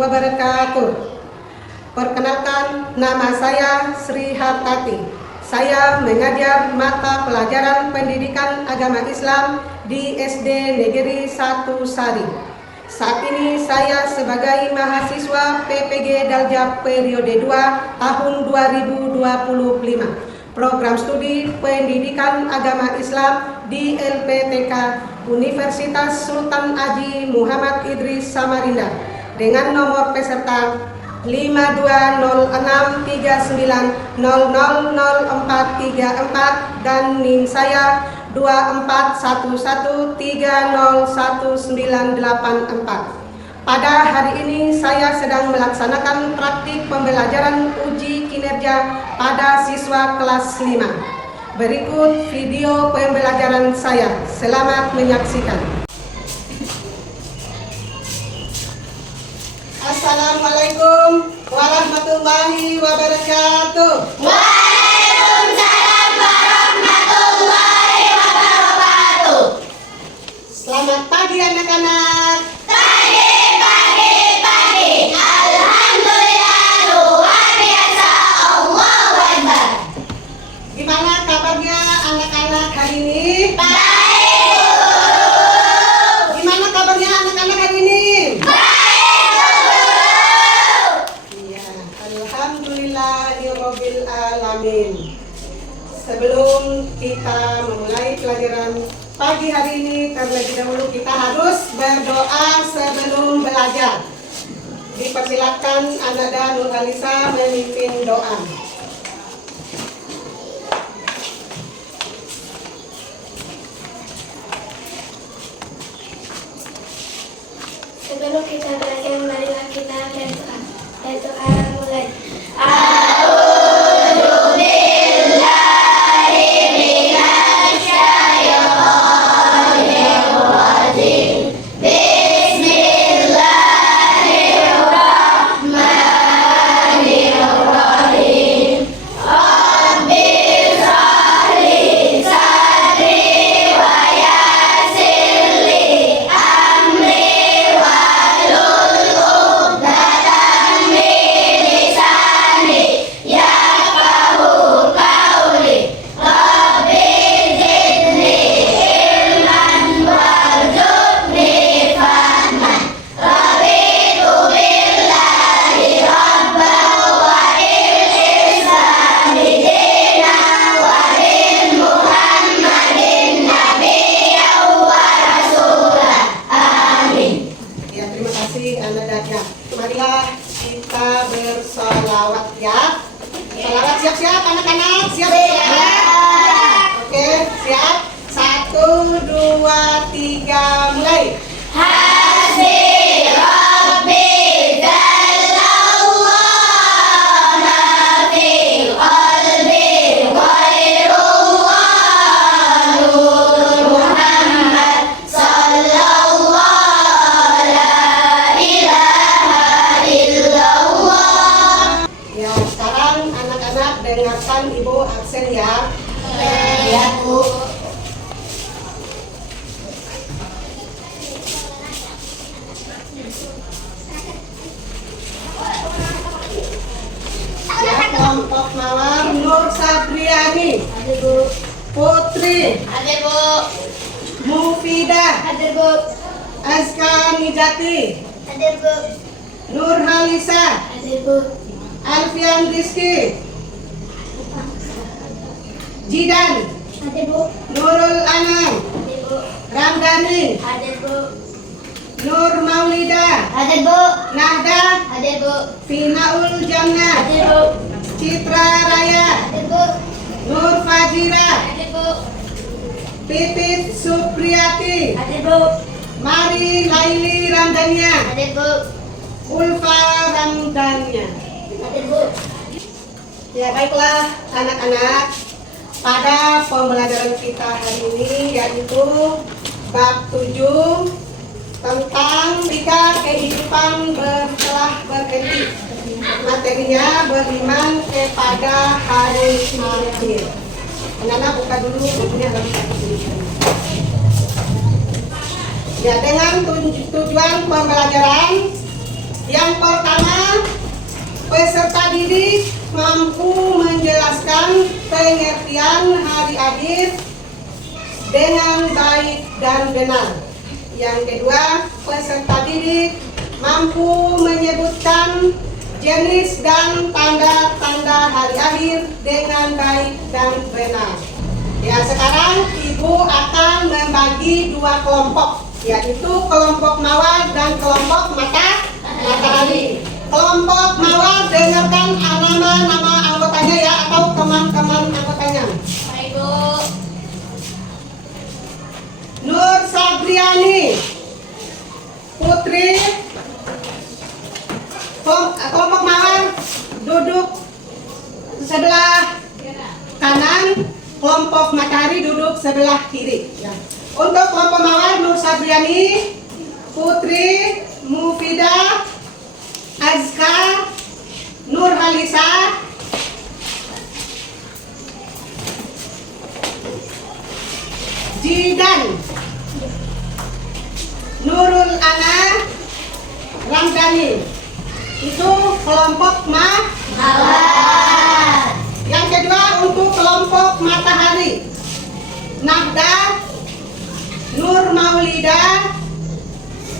wabarakatuh. Perkenalkan, nama saya Sri Hartati. Saya mengajar mata pelajaran pendidikan agama Islam di SD Negeri 1 Sari. Saat ini saya sebagai mahasiswa PPG Daljab periode 2 tahun 2025. Program studi pendidikan agama Islam di LPTK Universitas Sultan Haji Muhammad Idris Samarinda dengan nomor peserta 520639000434 dan NIM saya 2411301984. Pada hari ini saya sedang melaksanakan praktik pembelajaran uji kinerja pada siswa kelas 5. Berikut video pembelajaran saya. Selamat menyaksikan. Assalamualaikum warahmatullahi wabarakatuh. Waalaikumsalam warahmatullahi wabarakatuh. Selamat pagi anak-anak. Pagi. Alhamdulillah, luar biasa. Allahu Akbar. Gimana kabarnya anak-anak hari ini? Baik, Guru. Gimana kabarnya anak-anak hari ini? Baik, Guru. Iya, alhamdulillahirabbil alamin. Sebelum kita memulai pelajaran pagi hari ini, terlebih dahulu kita harus berdoa sebelum belajar. Dipersilakan Ananda Nurhalisa memimpin doa. Sebelum kita belajar, marilah kita berdoa. Berdoa mulai. Marilah kita bersolawat ya. Solawat siap-siap anak-anak, siap. Oke, siap. 1, 2, 3, mulai. Hasbi Rabbi Jallallah, ma fi qalbi ghairullah, Nur Muhammad sallallahu la ilaha illallah. Ya, sekarang anak-anak dengarkan Ibu aksen ya. Ya, Bu. Ya, kelompok mawar Nur Sabriani, Ada, Bu. Putri, Ada, Bu. Mufidah, Ada, Bu. Azka Nijati, Ada, Bu. Nurhalisa, Ada, Bu. Alfian Rizky, Jidan, Ada, Bu. Nurul Anam, Ada, Bu. Ramdhani, Ada, Bu. Nur Maulida, Ada, Bu. Nahda, Ada, Bu. Finaul Jamnah, Ada, Bu. Citra Raya, Ada, Bu. Nur Fajira, Ada, Bu. Pipit Supriyati, Ada, Bu. Mari Laili Ramdhania, Ada, Bu. Ulfa Ramdhania. Ada, Bu. Ya, baiklah anak-anak, pada pembelajaran kita hari ini yaitu bab 7 tentang jika kehidupan telah berhenti. Materinya beriman kepada hari akhir. Anak-anak buka dulu bukunya. Ya, dengan tujuan pembelajaran Yang pertama, peserta didik mampu menjelaskan pengertian hari akhir dengan baik dan benar. Yang kedua, peserta didik mampu menyebutkan jenis dan tanda-tanda hari akhir dengan baik dan benar. Ya, sekarang Ibu akan membagi dua kelompok, yaitu kelompok mawar dan kelompok matahari. Kelompok mawar, dengarkan nama anggotanya ya, atau teman-teman anggotanya. Ibu. Nur Sabriani, Putri. Kelompok mawar duduk sebelah kanan, kelompok matahari duduk sebelah kiri. Ya. Untuk kelompok mawar, Nur Sabriani, Putri, Mufidah, Azka, Nur Halisa, Jidan, Nurul Ana, Ramdhani. Itu kelompok mawar. Yang kedua untuk kelompok matahari, Nahda, Nur Maulida,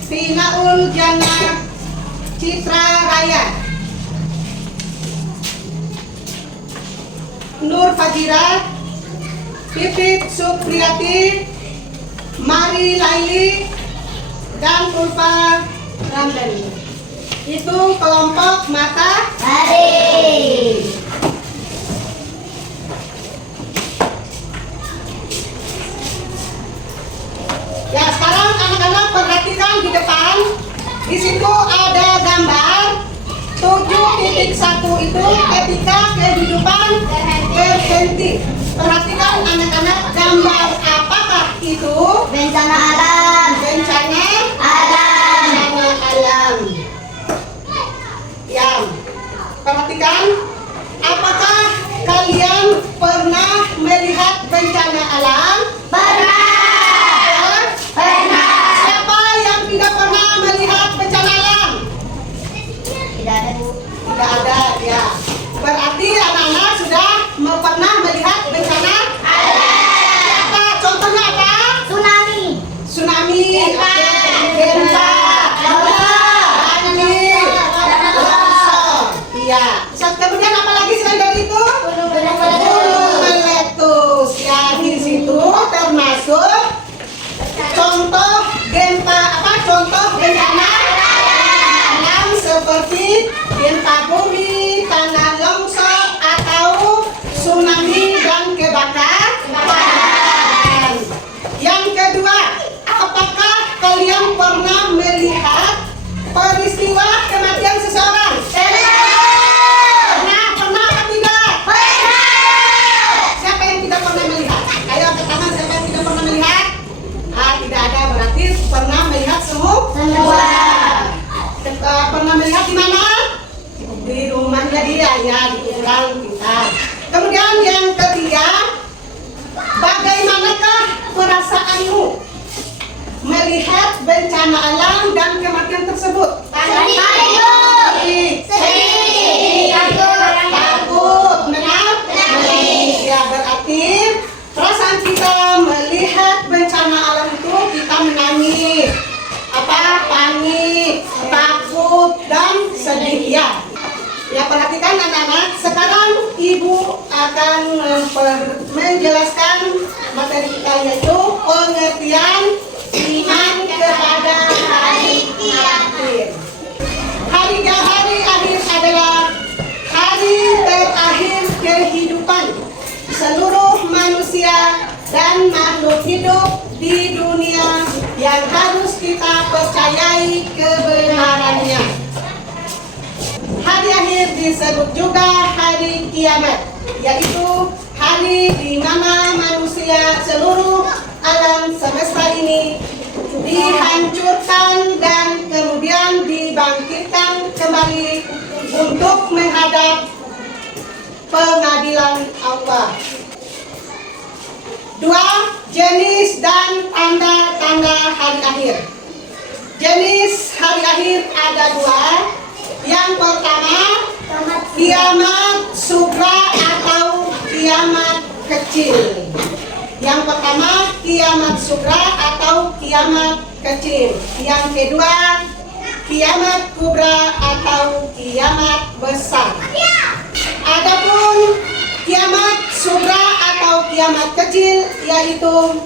Finaul Jannah, Citra Raya, Nur Fajira, Pipit Supriyati, Mari Laili, dan Ulfa Ramdhani. Itu kelompok Matahari. Ya, sekarang anak-anak perhatikan di depan. Di situ ada gambar 7.1 itu etika kehidupan berhenti. Perhatikan anak-anak, gambar apakah itu? Bencana alam. Bencana Alam. alam. Ya, perhatikan. Apakah kalian pernah melihat bencana alam? Pernah. Pernah. Siapa yang tidak pernah melihat bencana alam? Tidak ada, Bu. Tidak ada, ya. Berarti anak-anak sudah pernah melihat bencana alam. Apa? Contohnya apa? Tsunami. Tsunami, Gempa. gempa, banjir, longsor. Iya. Kemudian apa lagi selain dari itu? Gunung meletus. Ya, di situ termasuk contoh gempa, contoh bencana alam seperti gempa bumi, tanah longsor, atau tsunami dan kebakaran. Yang kedua, apakah kalian pernah melihat peristiwa kematian seseorang? Pernah atau tidak? Siapa yang tidak pernah melihat? Ayo angkat tangan, siapa yang tidak pernah melihat? Tidak ada, berarti pernah melihat semua? Pernah melihat di mana? Di rumahnya dia, ya, di orang kita. Kemudian yang ketiga, bagaimanakah perasaanmu melihat bencana alam dan kematian tersebut? Sedih. Takut, menangis. Ya, berarti perasaan kita melihat bencana alam itu kita menangis, panik, takut, dan sedih. Ya, perhatikan anak-anak. Sekarang Ibu akan menjelaskan materi kita, yaitu pengertian iman kepada hari akhir. Hari akhir adalah hari terakhir kehidupan seluruh manusia dan makhluk hidup di dunia yang harus kita percayai kebenarannya. Hari akhir disebut juga hari kiamat, yaitu hari di mana manusia seluruh alam semesta ini dihancurkan dan kemudian dibangkitkan kembali untuk menghadap pengadilan Allah. 2. Jenis dan tanda-tanda hari akhir. Jenis hari akhir ada 2, Yang pertama, kiamat sugra atau kiamat kecil. Yang pertama, kiamat sugra atau kiamat kecil. Yang kedua, kiamat kubra atau kiamat besar. Adapun kiamat sugra atau kiamat kecil yaitu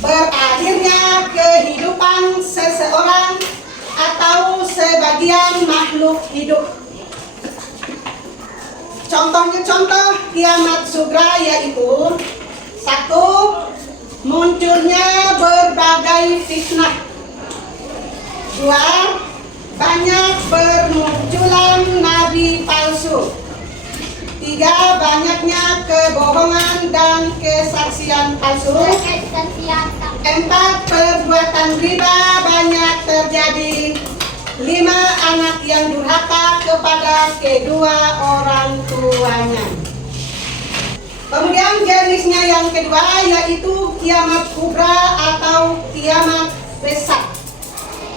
berakhirnya kehidupan seseorang atau sebagian makhluk hidup. Contoh kiamat sugra yaitu: 1. Munculnya berbagai fitnah. 2. Banyak bermunculan nabi palsu. 3. Banyaknya kebohongan dan kesaksian palsu. 4. Perbuatan riba banyak terjadi. 5. Anak yang durhaka kepada kedua orang tuanya. Kemudian jenisnya yang kedua yaitu kiamat kubra atau kiamat besar.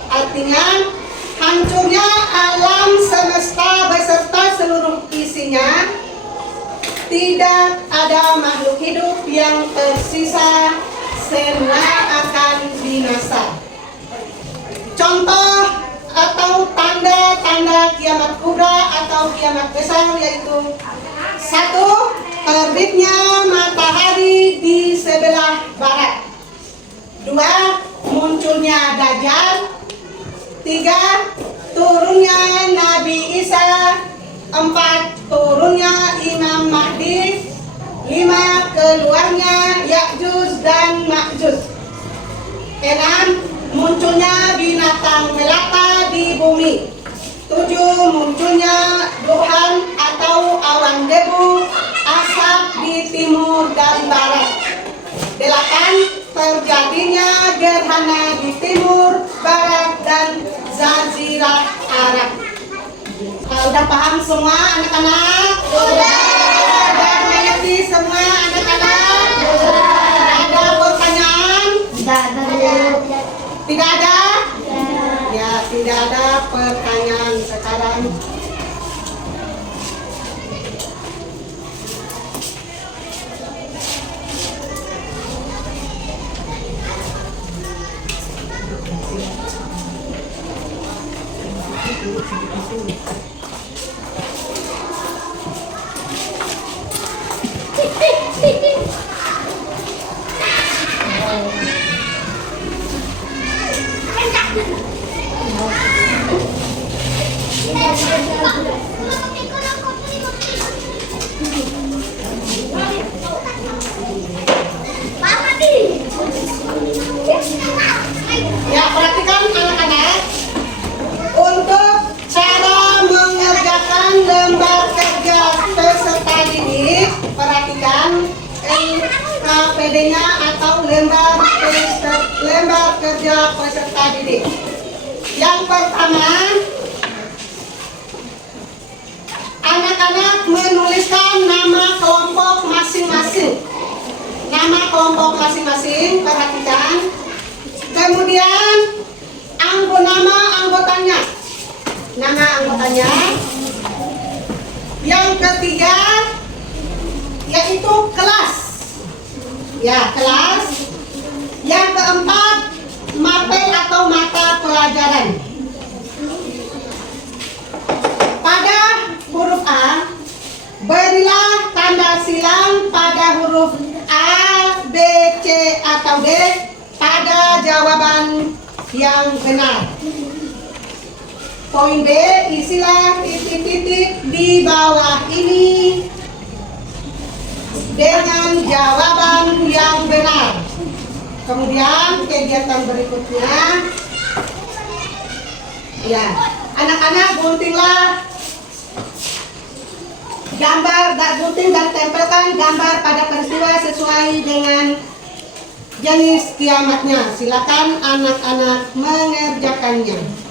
Artinya hancurnya alam semesta beserta seluruh isinya. Tidak ada makhluk hidup yang tersisa, semua akan binasa. Contoh atau tanda-tanda kiamat kubra atau kiamat besar yaitu: 1. Terbitnya matahari di sebelah barat. 2. Munculnya Dajjal. 3. Turunnya Nabi Isa. 4. Turunnya Imam Mahdi. 5. Keluarnya Ya'juj dan Ma'juj. 6. Munculnya binatang melata di bumi. 7. Munculnya duhan atau awan debu asap di timur dan barat. 8. Terjadinya gerhana di timur, barat, dan jazirah Arab. Udah paham semua anak-anak? Udah mengerti semua anak-anak? Ada pertanyaan? Tidak ada? Ya, tidak ada pertanyaan sekarang. Ya, perhatikan anak-anak. Untuk cara mengerjakan lembar kerja peserta didik, perhatikan LKPD-nya atau lembar kerja peserta didik. Yang pertama, anak-anak menuliskan nama kelompok masing-masing. Nama kelompok masing-masing, perhatikan. Kemudian nama anggotanya. Nama anggotanya. Yang ketiga yaitu kelas. Ya, kelas. Yang keempat, mapel atau mata pelajaran. Pada huruf A, berilah tanda silang pada huruf A, B, C, atau D pada jawaban yang benar. Poin B, isilah titik-titik di bawah ini dengan jawaban yang benar. Kemudian kegiatan berikutnya, ya, anak-anak guntinglah gambar, gunting dan tempelkan gambar pada peristiwa sesuai dengan jenis kiamatnya. Silakan anak-anak mengerjakannya.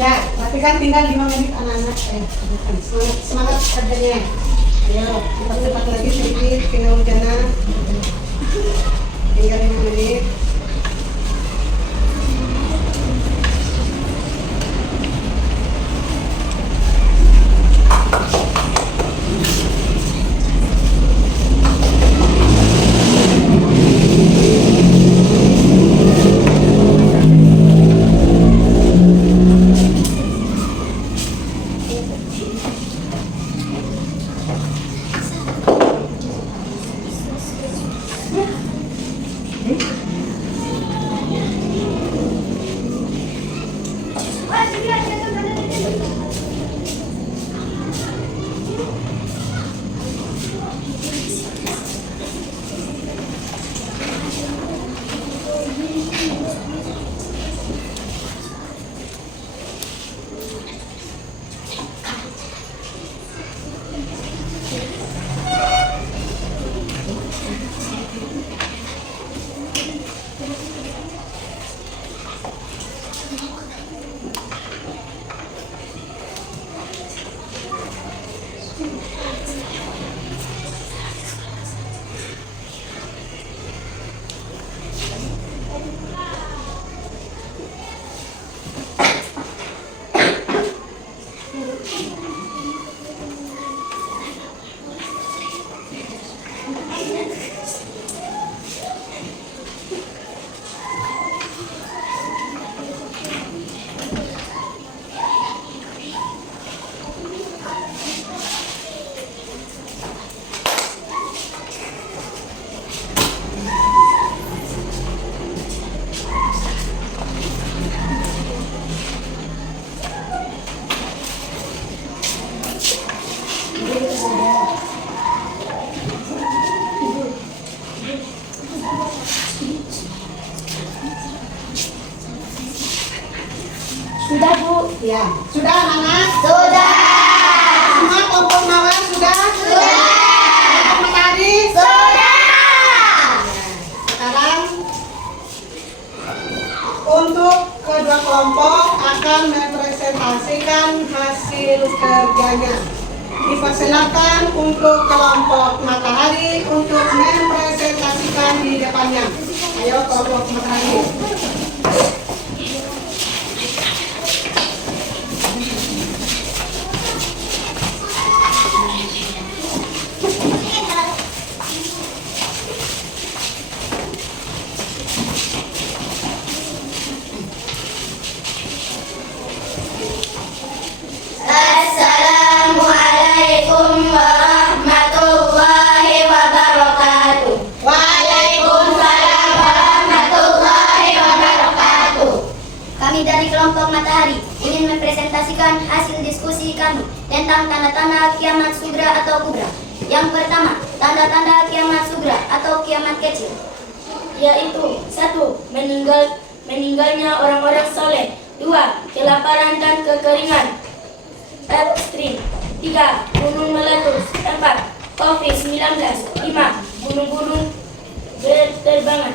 Ya, tapi kan tinggal 5 menit anak-anak. Semangat kerjanya. Ayo, cepat-cepat lagi sedikit, tinggal hujannya. Tinggal 5 menit. Sudah Bu? Ya. Sudah anak-anak? Sudah. Semua kelompok mawar sudah? Sudah. Kelompok matahari? Sudah. Sekarang Untuk kedua kelompok akan mempresentasikan hasil kerjanya. Dipersilakan untuk kelompok matahari untuk mempresentasikan di depannya. Ayo kelompok matahari. Assalamualaikum warahmatullahi wabarakatuh. Waalaikumsalam warahmatullahi wabarakatuh. Kami dari kelompok Matahari ingin mempresentasikan hasil diskusi kami tentang tanda-tanda kiamat sugra atau kubra. Yang pertama, tanda-tanda kiamat sugra atau kiamat kecil, Yaitu 1. Meninggalnya orang-orang soleh. 2. Kelaparan dan kekeringan ekstrim. 3. Gunung meletus. 4. COVID-19. 5. Gunung-gunung berterbangan.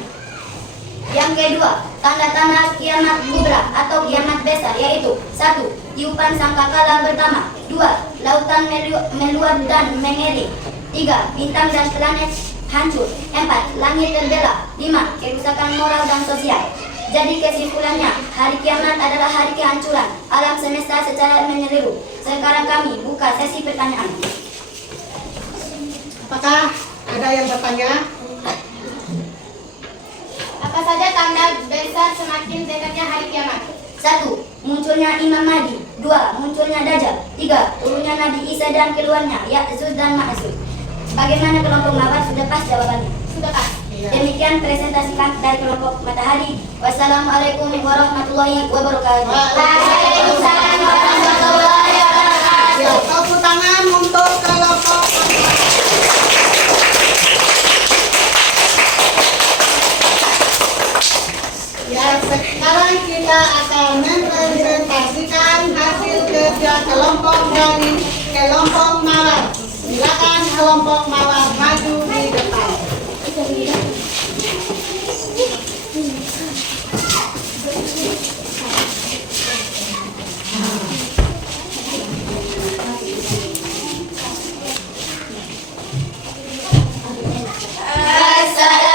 Yang kedua, tanda-tanda kiamat kubra atau kiamat besar yaitu 1. Tiupan sangkakala pertama. 2. Lautan meluap dan mengering. 3. Bintang dan planet hancur. 4. Langit terbelah. 5. Kerusakan moral dan sosial. Jadi kesimpulannya, hari kiamat adalah hari kehancuran alam semesta secara menyeluruh. Sekarang kami buka sesi pertanyaan. Apakah ada yang bertanya? Apa saja tanda besar semakin dekatnya hari kiamat? 1. Munculnya Imam Mahdi. 2. Munculnya Dajjal. 3. Turunnya Nabi Isa dan keluarnya Ya'juj dan Ma'juj. Bagaimana kelompok mawar? Sudah pas jawabannya? Sudah pas. Demikian presentasi dari kelompok Matahari. Wassalamualaikum warahmatullahi wabarakatuh. Waalaikumsalam warahmatullahi wabarakatuh. Ya, tepuk tangan untuk kelompok ya, sekarang kita akan mempresentasikan hasil kerja kelompok dari kelompok mawar. Silakan kelompok mawar maju di depan.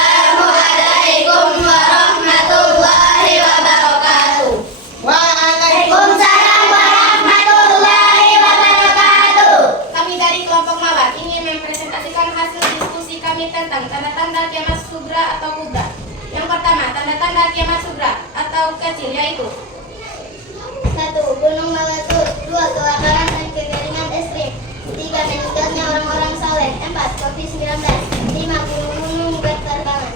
Assalamualaikum warahmatullahi wabarakatuh. Waalaikumsalam warahmatullahi wabarakatuh. Kami dari kelompok mawar ingin mempresentasikan hasil diskusi kami tentang tanda-tanda kiamat sugra atau kubra. Yang pertama, tanda-tanda kiamat sugra atau kecil yaitu 1. Gunung meletus. 2. Kelaparan dan kekeringan ekstrim. 3. Meninggalnya orang-orang saleh. 4. COVID-19. 5. Gunung-gunung berterbangan.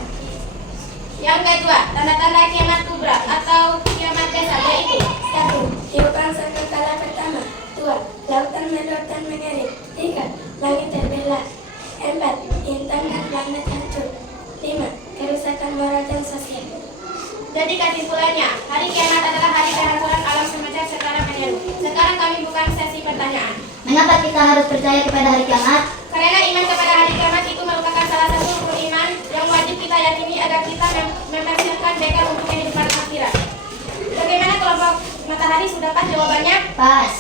Yang kedua, tanda-tanda kiamat kubra atau kiamat besar yaitu 1. Tiupan sangkakala pertama. 2. Lautan meluap dan mengering. 3. Langit terbelah. 4. Bintang dan planet hancur. 5. Kerusakan moral dan sosial. Jadi kesimpulannya, hari kiamat adalah hari kehancuran alam semesta secara menyeluruh. Sekarang kami buka sesi pertanyaan. Mengapa kita harus percaya kepada hari kiamat? Karena iman kepada hari kiamat itu merupakan salah satu rukun iman yang wajib kita yakini agar kita mempersiapkan bekal untuk kehidupan akhirat. Bagaimana kelompok Matahari? Sudah pas jawabannya? Pas.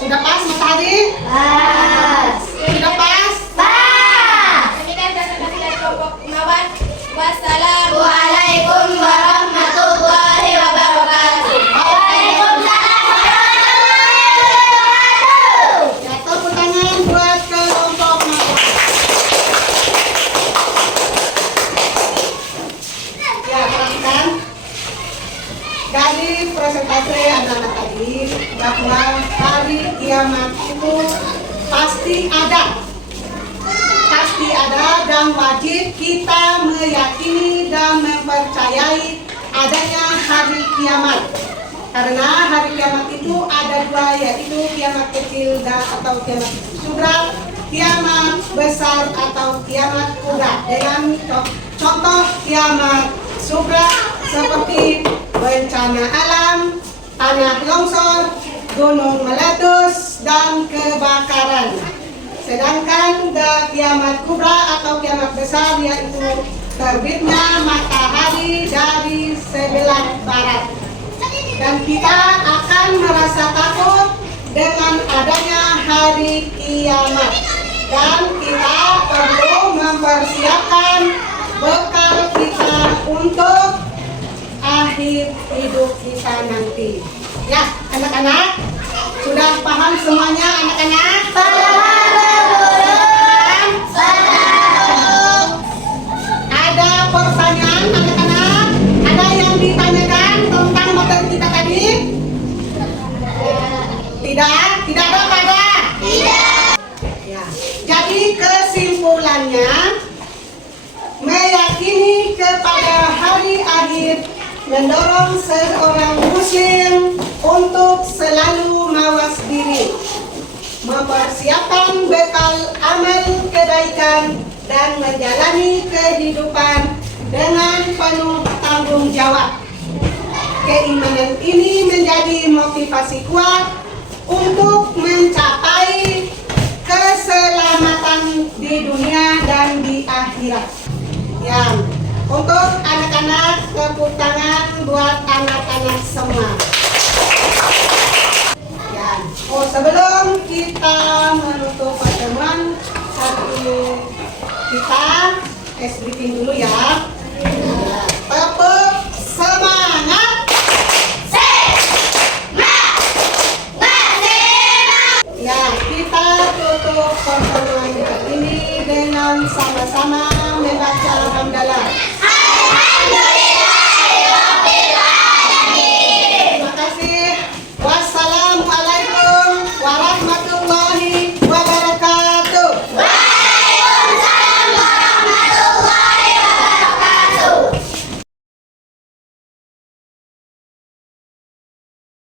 Sudah pas Matahari? Pas. Sudah pas? Pas. Demikian presentasi dari kelompok Mawar. Wassalamualaikum Waalaikum warahmatullahi wabarakatuh. Waalaikumsalam warahmatullahi wabarakatuh. Ya, tepuk tangan buat kelompok mawar. Ya, perhatikan dari presentasi anak-anak tadi bahwa hari kiamat itu pasti ada dan wajib kita meyakini dan mempercayai adanya hari kiamat. Karena hari kiamat itu ada dua, yaitu kiamat kecil dan atau kiamat sugra, kiamat besar atau kiamat kubra. Dengan contoh kiamat sugra seperti bencana alam, tanah longsor, gunung meletus, dan kebakaran. Sedangkan kiamat kubra atau kiamat besar yaitu terbitnya matahari dari sebelah barat. dan kita akan merasa takut dengan adanya hari kiamat. Dan kita perlu mempersiapkan bekal kita untuk akhir hidup kita nanti. Ya, anak-anak, sudah paham semuanya anak-anak? Ada pertanyaan anak-anak? Ada yang ditanyakan tentang materi kita tadi? Tidak? Tidak ada pada? Tidak. Ya. Jadi kesimpulannya, meyakini kepada hari akhir mendorong seorang muslim untuk selalu mawas diri, mempersiapkan bekal amal kebaikan dan menjalani kehidupan dengan penuh tanggung jawab. Keimanan ini menjadi motivasi kuat untuk mencapai keselamatan di dunia dan di akhirat. Ya, untuk anak-anak, tepuk tangan buat anak-anak semua. Ya. Oh, sebelum kita menutup pertemuan hari kita briefing dulu ya.